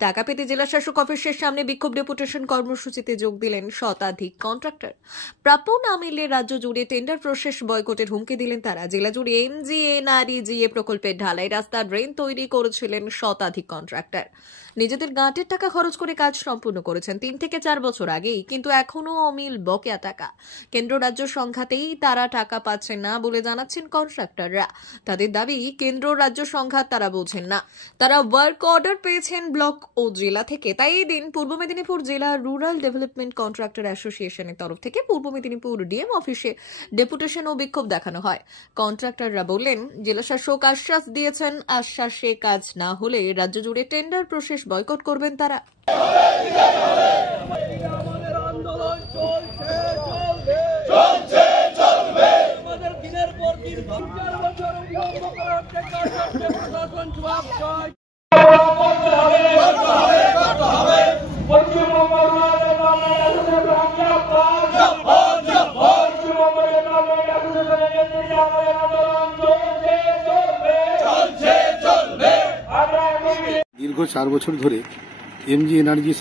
টাকা পেতে জেলা শাসক অফিসের সামনে বিক্ষোভ ডেপুটেশন কর্মসূচিতে যোগ দিলেন শতাধিক কন্ট্রাক্টর। প্রাপ্য না মিললে রাজ্য জুড়ে টেন্ডার প্রসেস বয়কটের হুমকি দিলেন তারা। জেলা জুড়ে এমজিএনআরইজিএ প্রকল্পের ঢালাই রাস্তা, ড্রেন তৈরি করেছিলেন শতাধিক কন্ট্রাক্টর। নিজেদের গাঁটের টাকা খরচ করে কাজ সম্পূর্ণ করেছেন 3 থেকে 4 বছর আগেই, কিন্তু এখনো অমিল বকেয়া টাকা। কেন্দ্র রাজ্য সংঘাতেই তারা টাকা পাচ্ছেন না বলে জানাচ্ছেন কন্ট্রাক্টররা। তাদের দাবি, কেন্দ্র রাজ্য সংঘাত তারা বোঝেন না। তারা ওয়ার্ক অর্ডার পেয়েছেন ব্লক ও জেলা থেকে। তাই এই দিন পূর্ব মেদিনীপুর জেলা রুরাল ডেভেলপমেন্ট কন্ট্রাক্টর অ্যাসোসিয়েশনের তরফ থেকে পূর্ব মেদিনীপুর ডিএম অফিসে ডেপুটেশন ও বিক্ষোভ দেখানো হয়। কন্ট্রাক্টররা বললেন, জেলা শাসক আশ্বাস দিয়েছেন, আশ্বাসে কাজ না হলে রাজ্য জুড়ে টেন্ডার প্রসেস বয়কট করবেন তারা। দীর্ঘ 4 বছর ধরে এমজিএনআরজিএস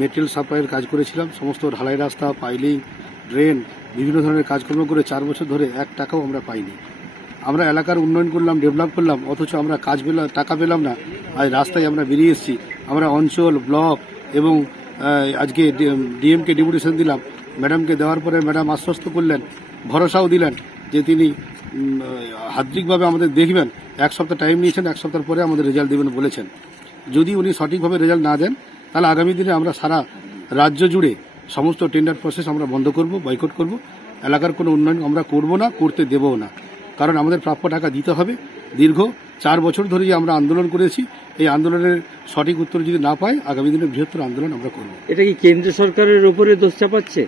মেটেরিয়াল সাপ্লাইয়ের কাজ করেছিলাম। সমস্ত ঢালাই রাস্তা, পাইলিং, ড্রেন, বিভিন্ন ধরনের কাজকর্ম করে 4 বছর ধরে 1 টাকাও আমরা পাইনি। আমরা এলাকার উন্নয়ন করলাম, ডেভেলপ করলাম, অথচ আমরা টাকা পেলাম না। আজ রাস্তায় আমরা বেরিয়ে এসেছি। আমরা অঞ্চল, ব্লক এবং আজকে ডিএমকে ডেপুটেশন দিলাম। ম্যাডামকে দেওয়ার পরে ম্যাডাম আশ্বস্ত করলেন, ভরসাও দিলেন যে তিনি আন্তরিকভাবে আমাদের দেখবেন। 1 সপ্তাহ টাইম নিয়েছেন, 1 সপ্তাহ পরে আমাদের রেজাল্ট দেবেন বলেছেন। যদি উনি সঠিকভাবে রেজাল্ট না দেন, তাহলে আগামী দিনে আমরা সারা রাজ্য জুড়ে সমস্ত টেন্ডার প্রসেস আমরা বন্ধ করব, বয়কট করব। এলাকার কোনো উন্নয়ন আমরা করব না, করতে দেবও না। কারণ আমাদের প্রাপ্য টাকা দিতে হবে। দীর্ঘ 4 বছর ধরে যে আমরা আন্দোলন করেছি, এই আন্দোলনের সঠিক উত্তর যদি না পাই, আগামী দিনে বৃহত্তর আন্দোলন আমরা করব। এটা কি কেন্দ্র সরকারের উপরে দোষ চাপাচ্ছে?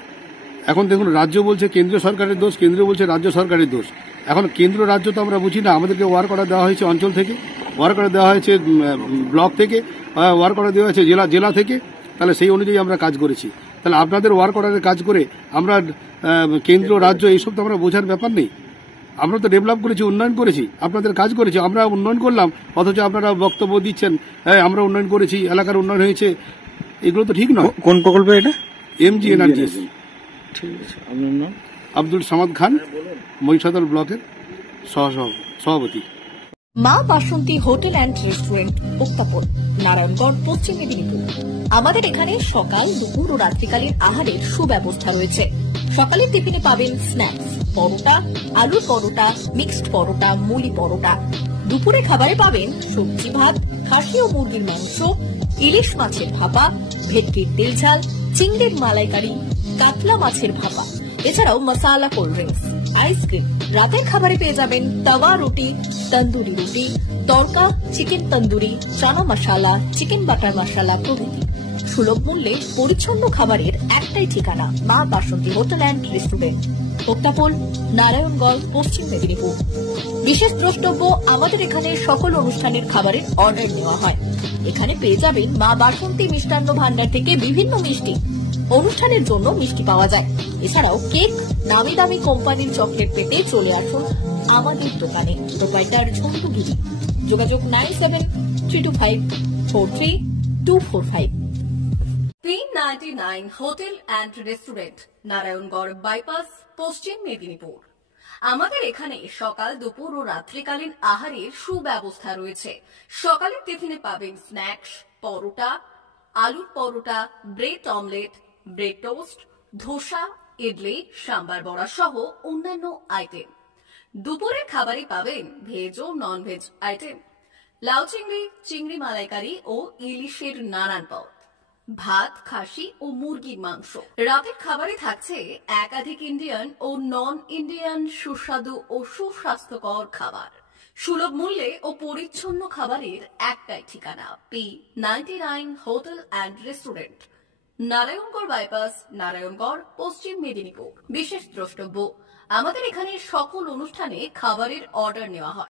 এখন দেখুন, রাজ্য বলছে কেন্দ্রীয় সরকারের দোষ, কেন্দ্র বলছে রাজ্য সরকারের দোষ। এখন কেন্দ্র রাজ্য তো আমরা বুঝি না। আমাদেরকে ওয়ার্ক অর্ডার দেওয়া হয়েছে অঞ্চল থেকে, ওয়ার্ক অর্ডার দেওয়া হয়েছে ব্লক থেকে, ওয়ার্ক অর্ডার দেওয়া হয়েছে জেলা থেকে। তাহলে সেই অনুযায়ী আমরা কাজ করেছি। তাহলে আপনাদের ওয়ার্ক অর্ডারের কাজ করে আমরা কেন্দ্র রাজ্য এইসব তো আমরা বোঝার ব্যাপার নেই। আমরা তো ডেভেলপ করেছি, উন্নয়ন করেছি, আপনাদের কাজ করেছি, আমরা উন্নয়ন করলাম, অথচ আপনারা বক্তব্য দিচ্ছেন হ্যাঁ আমরা উন্নয়ন করেছি, এলাকার উন্নয়ন হয়েছে। এগুলো তো ঠিক নয়। কোন প্রকল্প এটা? এমজিএনআরজিএস। ঠিক আছে, আপনার নাম? আব্দুল সামাদ খান, মহিষাদল ব্লকের সভাপতি। মা বাসন্তী হোটেল অ্যান্ড রেস্টুরেন্ট, উত্তাপন, নারায়ণগড়, পশ্চিম মেদিনীপুর। আমাদের এখানে সকাল, দুপুর ও রাত্রিকালীন আহারের সুব্যবস্থা রয়েছে। সকালের টিফিনে পাবেন স্ন্যাক্স, পরোটা, আলুর পরোটা, মিক্সড পরোটা, মুলি পরোটা। দুপুরে খাবারে পাবেন সবজি ভাত, খাসি ও মুরগির মাংস, ইলিশ মাছের ভাপা, ভেটকির তেল ঝাল, চিংড়ির মালাইকারি, কাতলা মাছের ভাপা, এছাড়াও মশালা কোল্ড ড্রিঙ্কস, আইসক্রিম। রাতের খাবারে পেয়ে যাবেন তাওয়া রুটি, তন্দুরি রুটি, তড়কা, চিকেন তন্দুরি, চানা মশালা, চিকেন বাটার মশালা প্রভৃতি। সুলভ মূল্যে পরিচ্ছন্ন খাবারের একটাই ঠিকানা, মা বাসন্তী হোটেল অ্যান্ড রেস্টুরেন্ট, উত্তাপন, নারায়ণগড়, পশ্চিম মেদিনীপুর। বিশেষ দ্রষ্টব্য, আমাদের এখানে সকল অনুষ্ঠানের খাবারের অর্ডার নেওয়া হয়। এখানে পেয়ে যাবেন মা বাসন্তী মিষ্টান্ন ভান্ডার থেকে বিভিন্ন মিষ্টি। অনুষ্ঠানের জন্য মিষ্টি পাওয়া যায়। এছাড়াও কেক, নামি দামি কোম্পানির চকলেট পেতে চলে আসুন আমাদের দোকানে। প্রোপাইটার ঝন্টু গিরি। যোগাযোগ 9772543245। 399 hotel and restaurant, Narayangarh bypass, পশ্চিম মেদিনীপুর। আমাদের এখানে সকাল, দুপুর ও রাত্রিকালীন আহারের সুব্যবস্থা রয়েছে। সকালের টিফিনে পাবেন স্ন্যাক্স, পরোটা, আলুর paratha, bread omelette, bread toast, dosa, idli, sambar vada সহ অন্যান্য আইটেম। দুপুরের খাবারে পাবেন ভেজ ও নন ভেজ আইটেম, লাউ চিংড়ি, চিংড়ি মালাইকারি ও ইলিশের নানান পদ, ভাত, খাসি ও মুরগির মাংস। রাতের খাবারে থাকছে একাধিক ইন্ডিয়ান ও নন ইন্ডিয়ান সুস্বাদু ও সুস্বাস্থ্যকর খাবার। সুলভ মূল্যে ও পরিচ্ছন্ন খাবারের একটাই ঠিকানা, P99 hotel and restaurant, Narayangarh bypass, Narayangarh, পশ্চিম মেদিনীপুর। বিশেষ দ্রষ্টব্য, আমাদের এখানে সকল অনুষ্ঠানে খাবারের অর্ডার নেওয়া হয়।